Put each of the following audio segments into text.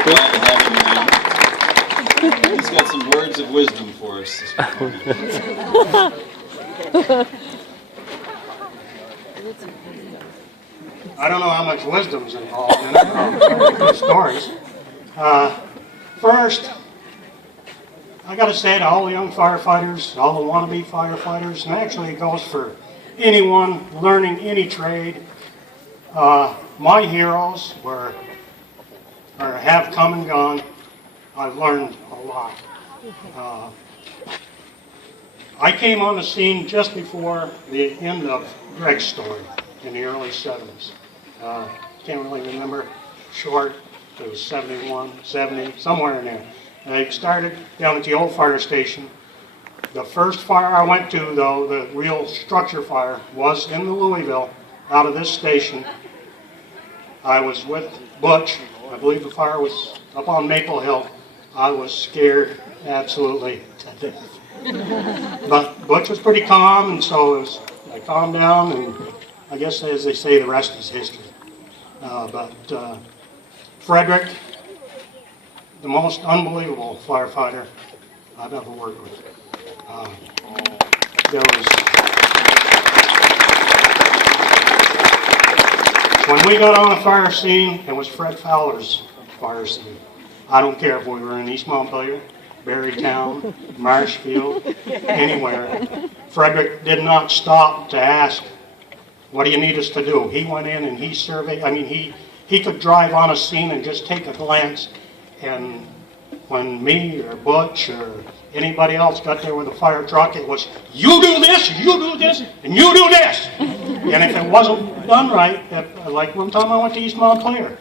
glad to have him around. He's got some words of wisdom for us this morning. I don't know how much wisdom's involved in it, good stories. First, I got to say to all the young firefighters, all the wannabe firefighters, and actually it goes for anyone learning any trade, my heroes have come and gone. I've learned a lot. I came on the scene just before the end of Greg's story in the early 70s. Can't really remember, short, it was 71, 70, somewhere in there. I started down at the old fire station. The first fire I went to, though, the real structure fire, was in the Louisville, out of this station. I was with Butch. I believe the fire was up on Maple Hill. I was scared absolutely to death. But Butch was pretty calm, and so I calmed down, and I guess, as they say, the rest is history. But Frederick, the most unbelievable firefighter I've ever worked with. When we got on a fire scene, it was Fred Fowler's fire scene. I don't care if we were in East Montpelier, Barrytown, Marshfield, anywhere. Frederick did not stop to ask, what do you need us to do? He went in and he surveyed. I mean, he could drive on a scene and just take a glance, and when me or Butch or anybody else got there with a fire truck, it was, you do this, and you do this. And if it wasn't done right, like one time I went to East Montpelier.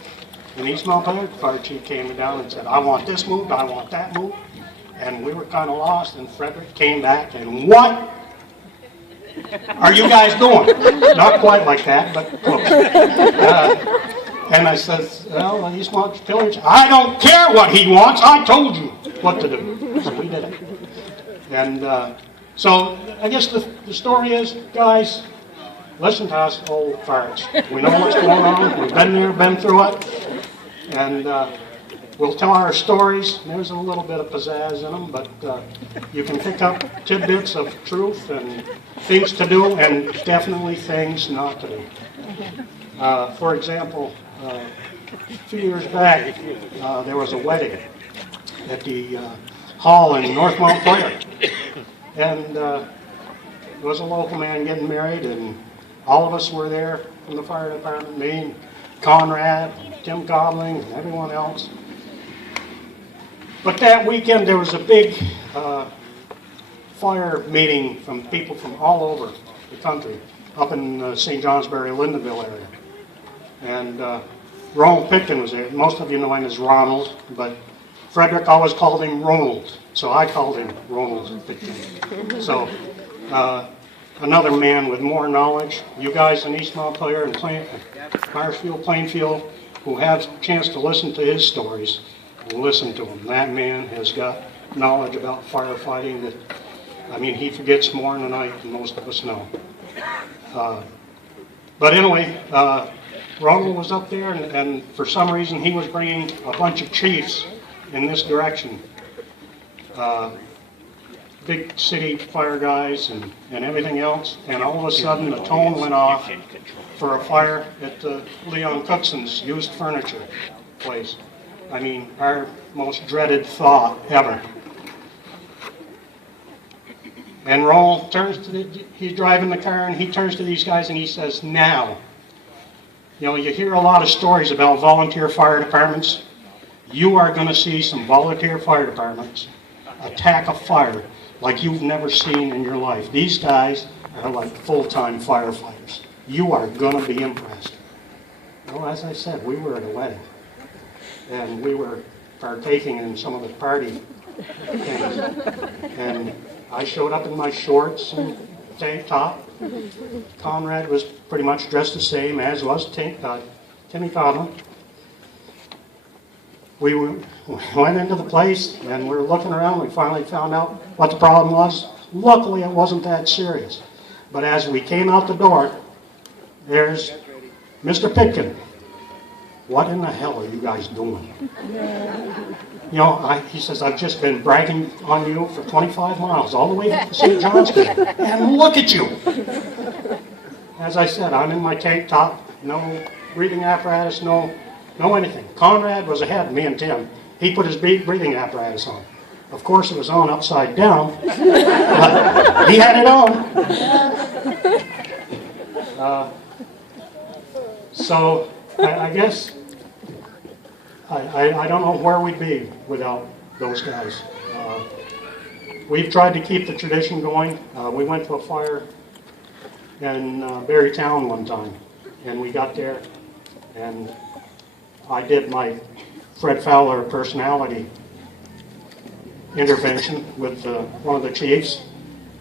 In East Montpelier, the fire chief came down and said, I want this moved, I want that moved. And we were kind of lost, and Frederick came back and, what are you guys doing? Not quite like that, but close. And I said, well, East Montpelier, I don't care what he wants, I told you what to do. So we did it. And so I guess the story is, guys, listen to us old farts. We know what's going on, we've been there, been through it. And we'll tell our stories. There's a little bit of pizzazz in them, but you can pick up tidbits of truth and things to do, and definitely things not to do. For example, a few years back, there was a wedding at the hall in North Montpelier, and there was a local man getting married, and all of us were there from the fire department, me and Conrad, Tim Codling, and everyone else. But that weekend there was a big fire meeting from people from all over the country, up in St. Johnsbury, Lindenville area. And Ronald Picton was there. Most of you know him as Ronald, but Frederick always called him Ronald, so I called him Ronald Picton. So another man with more knowledge. You guys in East Montpelier and Marshfield, Plainfield, who have a chance to listen to his stories, listen to him. That man has got knowledge about firefighting that, I mean, he forgets more in the night than most of us know. But anyway, Ronald was up there, and for some reason he was bringing a bunch of chiefs in this direction. Big city fire guys and everything else, and all of a sudden the tone went off for a fire at Leon Cookson's used furniture place. I mean, our most dreaded thought ever. And Ronald turns to he's driving the car, and he turns to these guys and he says, now, you know, you hear a lot of stories about volunteer fire departments. You are going to see some volunteer fire departments attack a fire like you've never seen in your life. These guys are like full-time firefighters. You are going to be impressed. Well, as I said, we were at a wedding, and we were partaking in some of the party things. And I showed up in my shorts and tank top. Conrad was pretty much dressed the same, as was Timmy Codlin. We went into the place, and we were looking around. We finally found out what the problem was. Luckily, it wasn't that serious. But as we came out the door, there's Mr. Pitkin what in the hell are you guys doing? You know, he says, I've just been bragging on you for 25 miles, all the way to St. Johnston, and look at you. As I said, I'm in my tank top, no breathing apparatus, no anything. Conrad was ahead of me and Tim. He put his breathing apparatus on. Of course, it was on upside down, but he had it on. So I guess I don't know where we'd be without those guys. We've tried to keep the tradition going. We went to a fire in Barry Town one time, and we got there, and I did my Fred Fowler personality intervention with one of the chiefs,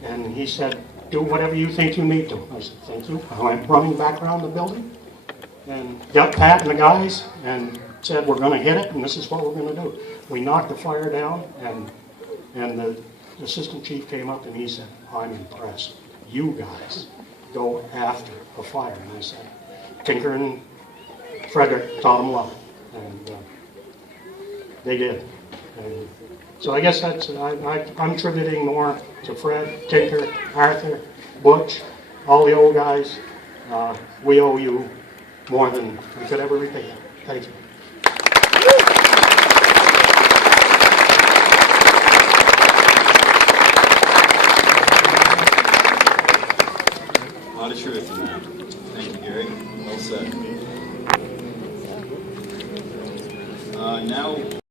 and he said, do whatever you think you need to. I said, thank you. I went running back around the building and got Pat and the guys and said, we're going to hit it, and this is what we're going to do. We knocked the fire down, and the assistant chief came up and he said, I'm impressed. You guys go after a fire. And I said, Tinker and Frederick taught them a lot, and they did. And so I guess that's, I'm attributing more to Fred, Tinker, Arthur, Butch, all the old guys. We owe you more than we could ever repay. Thank you.